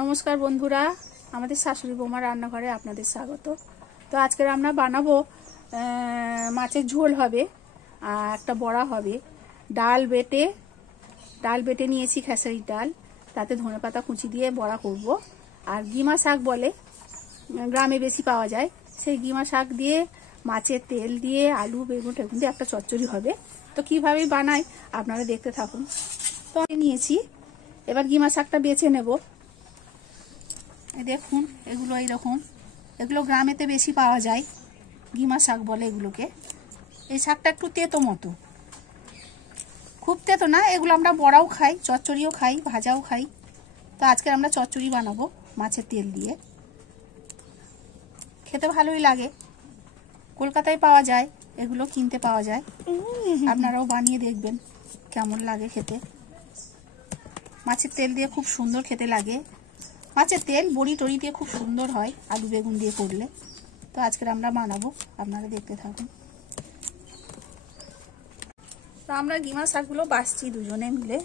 নমস্কার বন্ধুরা, আমাদের শাশুড়ি বৌমার রান্নাঘরে আপনাদের স্বাগত। তো আজকে আমরা বানাবো মাছের ঝোল হবে, আর একটা বড়া হবে। ডাল বেটে নিয়েছি, খেসারির ডাল, তাতে ধনেপাতা কুচি দিয়ে বড়া করব। আর গিমা শাক বলে, গ্রামে বেশি পাওয়া যায়, সেই গিমা শাক দিয়ে মাছের তেল দিয়ে আলু বেগুন টেগুন দিয়ে একটা চচ্চড়ি হবে। তো কীভাবে বানাই আপনারা দেখতে থাকুন। তো আমি নিয়েছি, এবার গিমা শাকটা বেছে নেব। দেখুন এগুলো এইরকম, এগুলো গ্রামেতে বেশি পাওয়া যায়, গিমা শাক বলে এগুলোকে। এই শাকটা একটু তেতো মতো, খুব তেতো না। এগুলো আমরা বড়াও খাই, চচ্চড়িও খাই, ভাজাও খাই। তো আজকে আমরা চচ্চড়ি বানাবো মাছের তেল দিয়ে, খেতে ভালোই লাগে। কলকাতায় পাওয়া যায়, এগুলো কিনতে পাওয়া যায়। আপনারাও বানিয়ে দেখবেন কেমন লাগে খেতে। মাছের তেল দিয়ে খুব সুন্দর খেতে লাগে। মাছের তেল বড়ি টড়ি দিয়ে খুব সুন্দর হয়, আলু বেগুন দিয়ে করলে। তো আজকে আমরা বানাবো, আপনারা দেখতে থাকুন। তো আমরা গিমা শাকগুলো বাছছি দুজনে মিলে,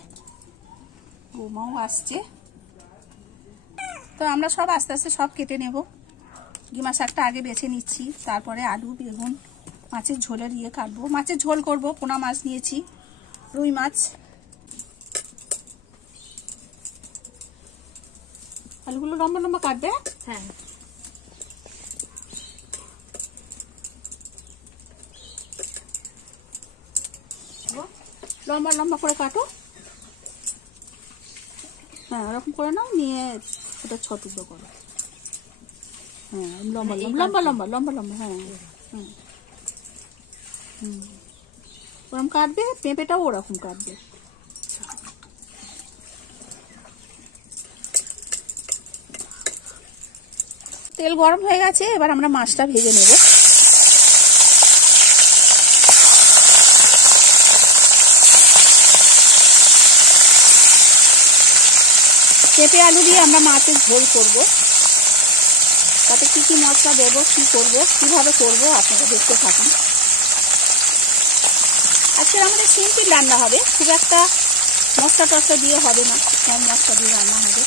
বৌমাও আসছে। তো আমরা সব আস্তে আস্তে সব কেটে নেব। গিমা শাকটা আগে বেছে নিচ্ছি, তারপরে আলু বেগুন মাছের ঝোলের কাটবো। মাছের ঝোল করব। পোনা মাছ নিয়েছি, রুই মাছ। আলুগুলো লম্বা লম্বা কাটবে। হ্যাঁ, লম্বা লম্বা করে কাটো। হ্যাঁ, ওরকম করে নাও, নিয়ে ওটা ছ টুকরো করো। হ্যাঁ, লম্বা লম্বা লম্বা লম্বা লম্বা। হ্যাঁ হ্যাঁ, ওরকম কাটবে। পেঁপেটাও ওরকম কাটবে। তেল গরম হয়ে গেছে, এবার আমরা মাছটা ভেজে নেব। পেঁপে আলু দিয়ে আমরা মাছের ঝোল করব। তাতে কি কি মশলা দেবো, কি করব, কিভাবে করব আপনারা দেখতে থাকুন। আজকে আমাদের সিম্পল রান্না হবে, খুব একটা মশলা টশলা দিয়ে হবে না, কম মশলা দিয়ে রান্না হবে।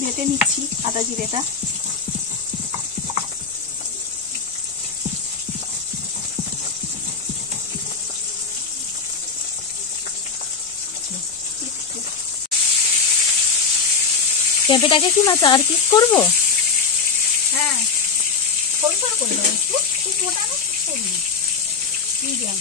বেটে নিচ্ছি আদা জিরেটা। পেঁপেটাকে কি মা 4 পিস করবো? হ্যাঁ, সরু সরু করে দেবো, একটু খুব মোটা না, খুব সরু না, মিডিয়াম।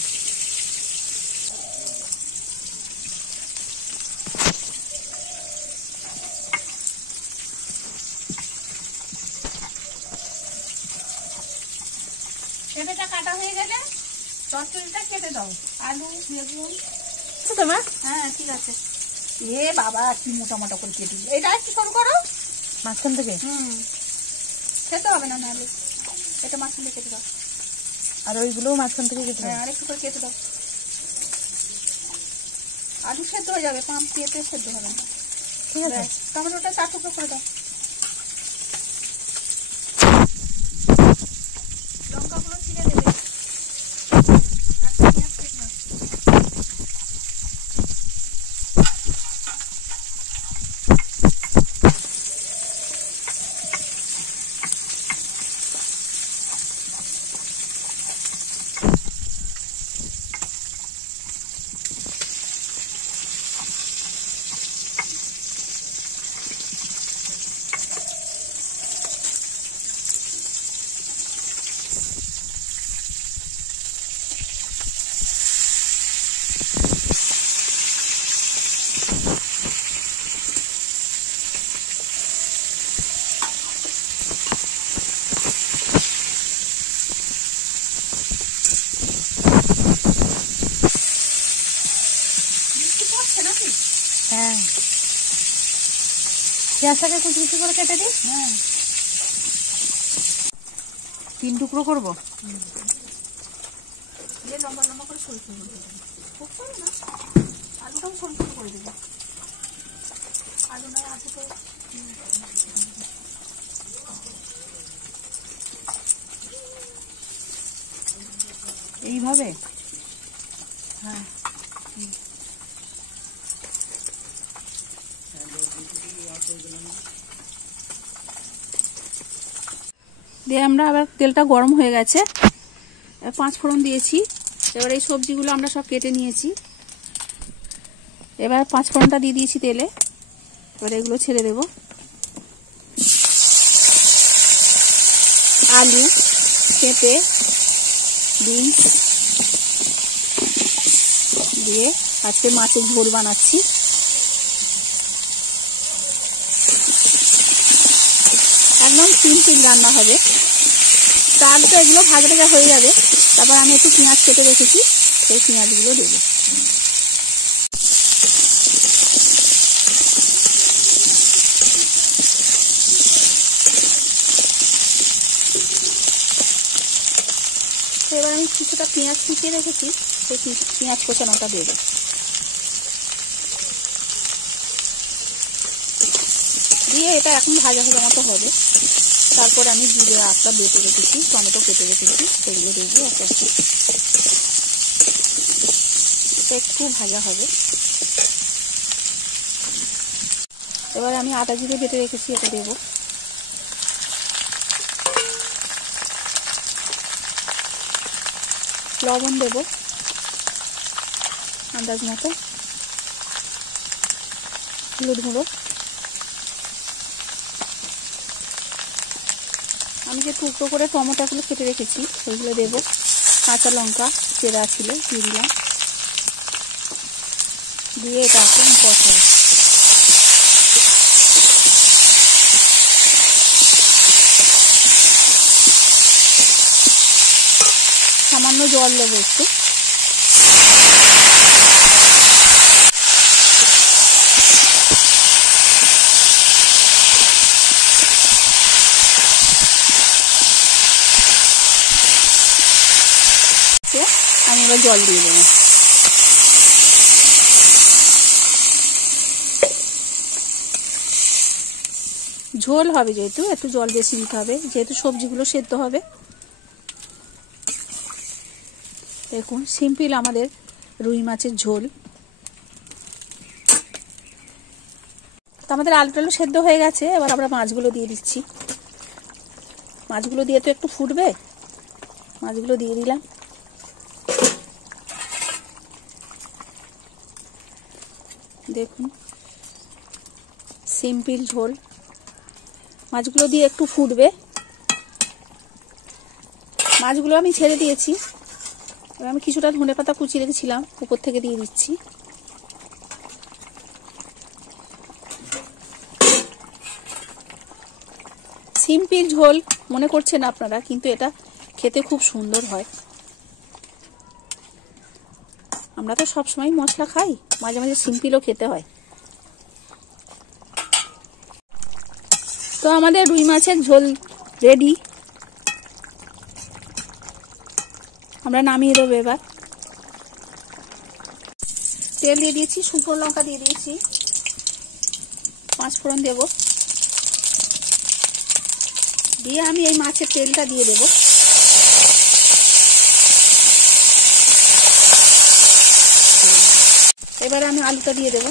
পেঁপেটা কাটা হয়ে গেলে চচ্চড়িটা কেটে দাও। আলু বেগুন তোমার? হ্যাঁ ঠিক আছে। এ বাবা, কি মোটা মোটা করে কেটে দিল। এটা একটু সরু করো মাঝখান থেকে। খেতে হবে না নাহলে। এটা মাঝখান থেকে কেটে দাও। আর ওইগুলোও মাঝখান থেকে কেটে দাও। আর একটু করে কেটে দাও। আলু সেদ্ধ হয়ে যাবে, পেঁপে সেদ্ধ হবে না। ঠিক আছে, টমেটোটা 4 টুকরো করে দাও। লঙ্কাগুলো ছিঁড়ে দেবে। হ্যাঁ, পেঁয়াজটাকে কুচি কুচি করে কেটে দিই। হ্যাঁ, 3 টুকরো করবো। লম্বা লম্বা করে সরু সরু করে দেবে। খুব সরু না, আলুটাও সরু সরু করে দেবে। আলু নয়, আলু তো এইভাবে। হ্যাঁ, দিয়ে আমরা আবার তেলটা গরম হয়ে গেছে, 5 ফোড়ন দিয়েছি। এবার এই সবজিগুলো আমরা সব কেটে নিয়েছি, এবার 5 ফোড়নটা দিয়ে দিয়েছি তেলে। এবার এগুলো ছেড়ে দেব। আলু, পেঁপে, বিনস দিয়ে আজকে মাছের ঝোল বানাচ্ছি। একদম সিম্পল রান্না হবে। তারপর এগুলো ভাজা ভাজা হয়ে যাবে, তারপর আমি একটু পেঁয়াজ কেটে রেখেছি, সেই পেঁয়াজগুলো দেবো। এবার আমি কিছুটা পেঁয়াজ কুচিয়ে রেখেছি, সেই পেঁয়াজ কোচানোটা দেবো। দিয়ে এটা এখন ভাজা ভাজা মতো হবে। তারপরে আমি জিরে আটা বেটে রেখেছি, টমেটো কেটে রেখেছি, সেগুলো দেবো একটা একটু ভাজা হবে। এবার আমি আটা জিরে বেটে রেখেছি, এটা দেবো। লবণ দেবো আন্দাজ মতো, হলুদ গুঁড়ো। আমি যে টুকরো করে টমেটোগুলো কেটে রেখেছি সেইগুলো দেবো। কাঁচা লঙ্কা চেরা ছিল দিয়ে দিলাম, দিয়ে এটা এখন কষাবো। সামান্য জল দেবো একটু। আমি এবার জল দিয়ে দেবো। ঝোল হবে যেহেতু একটু জল বেশি দিতে হবে, যেহেতু সবজিগুলো সেদ্ধ হবে। দেখুন সিম্পল আমাদের রুই মাছের ঝোল। তো আমাদের আলু টালু সেদ্ধ হয়ে গেছে, এবার আমরা মাছগুলো দিয়ে দিচ্ছি। মাছগুলো দিয়ে তো একটু ফুটবে, মাছগুলো দিয়ে দিলাম। দেখুন সিম্পল ঝোল, মাছগুলো দিয়ে একটু ফুটবে। মাছগুলো আমি ছেড়ে দিয়েছি, এবার আমি কিছুটা ধনেপাতা কুচিয়ে রেখেছিলাম উপর থেকে দিয়ে দিচ্ছি। সিম্পল ঝোল মনে করছেন আপনারা, কিন্তু এটা খেতে খুব সুন্দর হয়। আমরা তো সবসময় মশলা খাই, মাঝে মাঝে সিম্পলও খেতে হয়। তো আমাদের রুই মাছের ঝোল রেডি, আমরা নামিয়ে দেবো। এবার তেল দিয়ে দিয়েছি, শুকনো লঙ্কা দিয়ে দিয়েছি, 5 ফোড়ন দেব। দিয়ে আমি এই মাছের তেলটা দিয়ে দেব। এবারে আমি আলুটা দিয়ে দেব।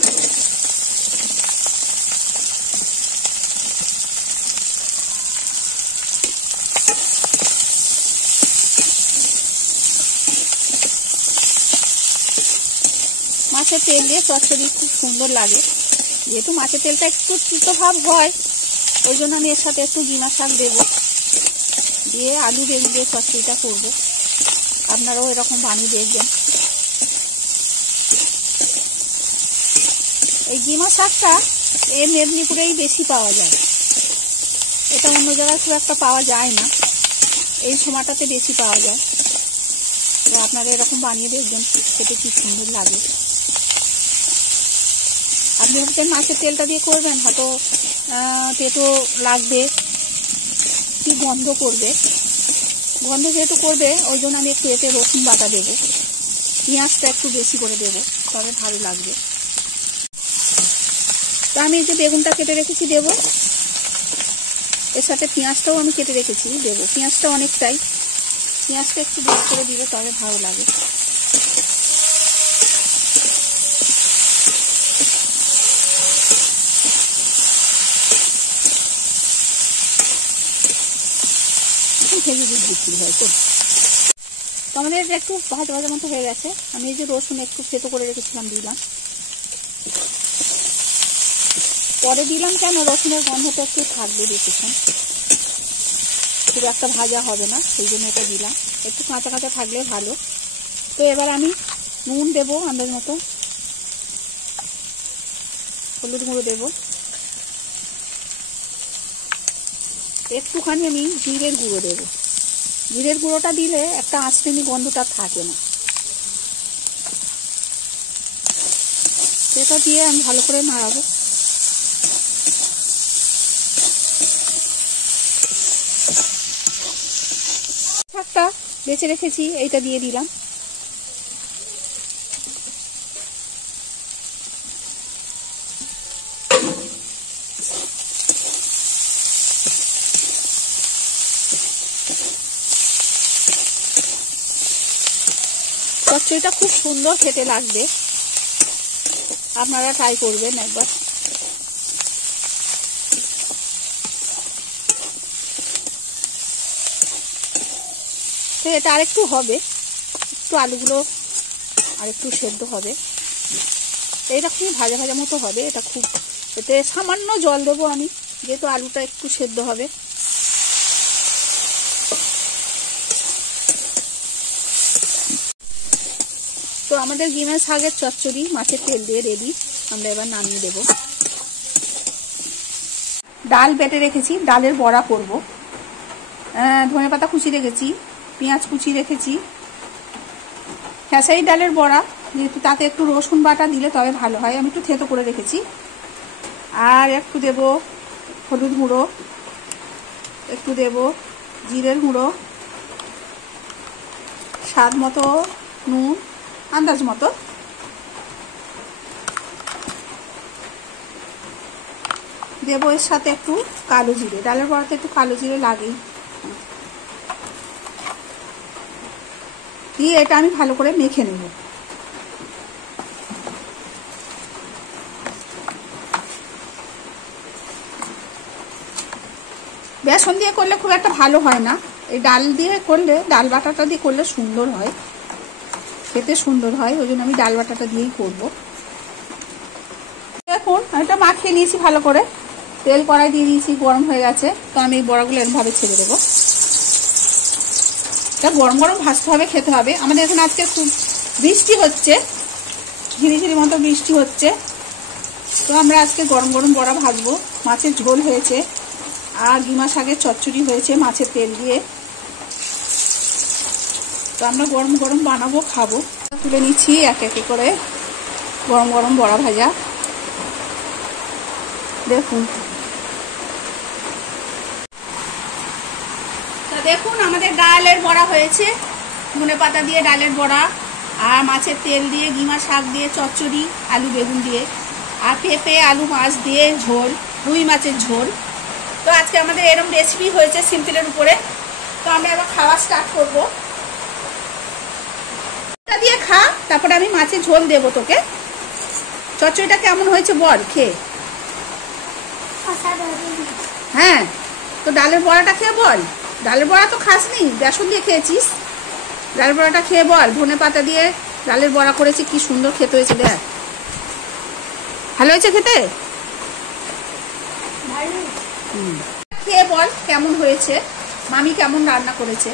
মাছের তেল দিয়ে চচ্চড়ি খুব সুন্দর লাগে। যেহেতু মাছের তেলটা একটু তিতো ভাব হয়, ওই জন্য আমি এর সাথে একটু গিমা শাক দেবো, দিয়ে আলু বেগুন দিয়ে চচ্চড়িটা করবো। আপনারাও এরকম বানিয়ে দেখবেন। এই গিমা শাকটা এই মেদিনীপুরেই বেশি পাওয়া যায়, এটা অন্য জায়গায় খুব একটা পাওয়া যায় না, এই সময়টাতে বেশি পাওয়া যায়। তো আপনারা এরকম বানিয়ে দেখবেন, খেতে কি সুন্দর লাগে। আপনি হচ্ছে মাছের তেলটা দিয়ে করবেন, হয়তো তেতো লাগবে, কি গন্ধ করবে, গন্ধ যেহেতু করবে ওই জন্য আমি একটু এতে রসুন বাটা দেবো, পেঁয়াজটা একটু বেশি করে দেবো, তবে ভালো লাগবে। তো আমি এই যে বেগুনটা কেটে রেখেছি দেবো, এর সাথে পেঁয়াজটাও আমি কেটে রেখেছি দেবো। পেঁয়াজটা অনেকটাই, পেঁয়াজটা একটু বেশি করে দিলে তবে ভালো লাগে। ভেজে দুধ বিক্রি হয় তো। তো আমাদের এটা একটু ভাজা ভাজা মতো হয়ে গেছে। আমি এই যে রসুন একটু থেতো করে রেখেছিলাম দিলাম, পরে দিলাম কেন, রসুনের গন্ধটা একটু থাকবে বেশিক্ষণ, খুব একটা ভাজা হবে না, সেই জন্য এটা দিলাম, একটু কাঁচা কাঁচা থাকলে ভালো। তো এবার আমি নুন দেবো আন্দাজ মতো, হলুদ গুঁড়ো দেবো, একটুখানি আমি জিরের গুঁড়ো দেবো। জিরের গুঁড়োটা দিলে একটা আঁচড়েনি গন্ধটা থাকে না। সেটা দিয়ে আমি ভালো করে নাড়াবো। শাকটা বেছে রেখেছি, এইটা দিয়ে দিলাম। চচ্চড়িটা খুব সুন্দর খেতে লাগবে, আপনারা ট্রাই করবেন একবার। তো এটা আরেকটু হবে, একটু আলুগুলো আরেকটু সেদ্ধ হবে, এটা খুব ভাজা ভাজা মতো হবে। এটা খুব, এতে সামান্য জল দেবো আমি, যেহেতু আলুটা একটু সেদ্ধ হবে। তো আমাদের গিমা শাকের চচ্চড়ি মাছের তেল দিয়ে রেডি। আমরা এবার নামিয়ে দেব। ডাল বেটে রেখেছি, ডালের বড়া করব। ধনেপাতা কুচি রেখেছি, পেঁয়াজ কুচি রেখেছি। খেসারি ডালের বড়া, যেহেতু তাতে একটু রসুন বাটা দিলে তবে ভালো হয়, আমি একটু থেতো করে রেখেছি। আর একটু দেব হলুদ গুঁড়ো, একটু দেব জিরের গুঁড়ো, স্বাদ মতো নুন, আন্দাজ মতো। দেবো এর সাথে একটু কালো জিরে, ডালের বড়াতে একটু কালো জিরে লাগেই। দিয়ে এটা আমি ভালো করে মেখে নেব। বেসন দিয়ে করলে খুব একটা ভালো হয় না, এই ডাল দিয়ে করলে, ডাল বাটাটা দিয়ে করলে সুন্দর হয়, খেতে সুন্দর হয়, ওই জন্য আমি ডাল বাটাটা দিয়েই করবো। দেখুন এটা মাখিয়ে নিয়েছি ভালো করে, তেল কড়াই দিয়ে দিয়েছি, গরম হয়ে গেছে। তো আমি এই বড়াগুলো এরভাবে ছেড়ে দেবো। এটা গরম গরম ভাজতে হবে, খেতে হবে। আমাদের এখানে আজকে খুব বৃষ্টি হচ্ছে, ঝিরিঝিরি মতো বৃষ্টি হচ্ছে। তো আমরা আজকে গরম গরম বড়া ভাজবো। মাছের ঝোল হয়েছে আর গিমা শাকের চচ্চড়ি হয়েছে মাছের তেল দিয়ে। তো আমরা গরম গরম বানাবো, খাবো। তুলে নিচ্ছি এক এক করে গরম গরম বড়া ভাজা। দেখুন, তো দেখুন আমাদের ডালের বড়া হয়েছে, ধনেপাতা দিয়ে ডালের বড়া, আর মাছের তেল দিয়ে গিমা শাক দিয়ে চচ্চড়ি, আলু বেগুন দিয়ে, আর পেঁপে আলু মাছ দিয়ে ঝোল, রুই মাছের ঝোল। তো আজকে আমাদের এরকম রেসিপি হয়েছে সিম্পলের উপরে। তো আমরা এবার খাওয়া স্টার্ট করবো। এটা দিয়ে খা, তারপরে আমি মাছের ঝোল দেবো তোকে। চচ্চড়িটা কেমন হয়েছে বল খেয়ে। হ্যাঁ, তো ডালের বড়াটা খেয়ে বল। ডালের বড়া তো খাসনি, বেসন দিয়ে খেয়েছিস। ডালের বড়াটা খেয়ে বল। ধনেপাতা দিয়ে ডালের বড়া করেছি, কি সুন্দর খেতে হয়েছে দেখ। ভালো হয়েছে খেতে? খেয়ে বল কেমন হয়েছে, মামি কেমন রান্না করেছে।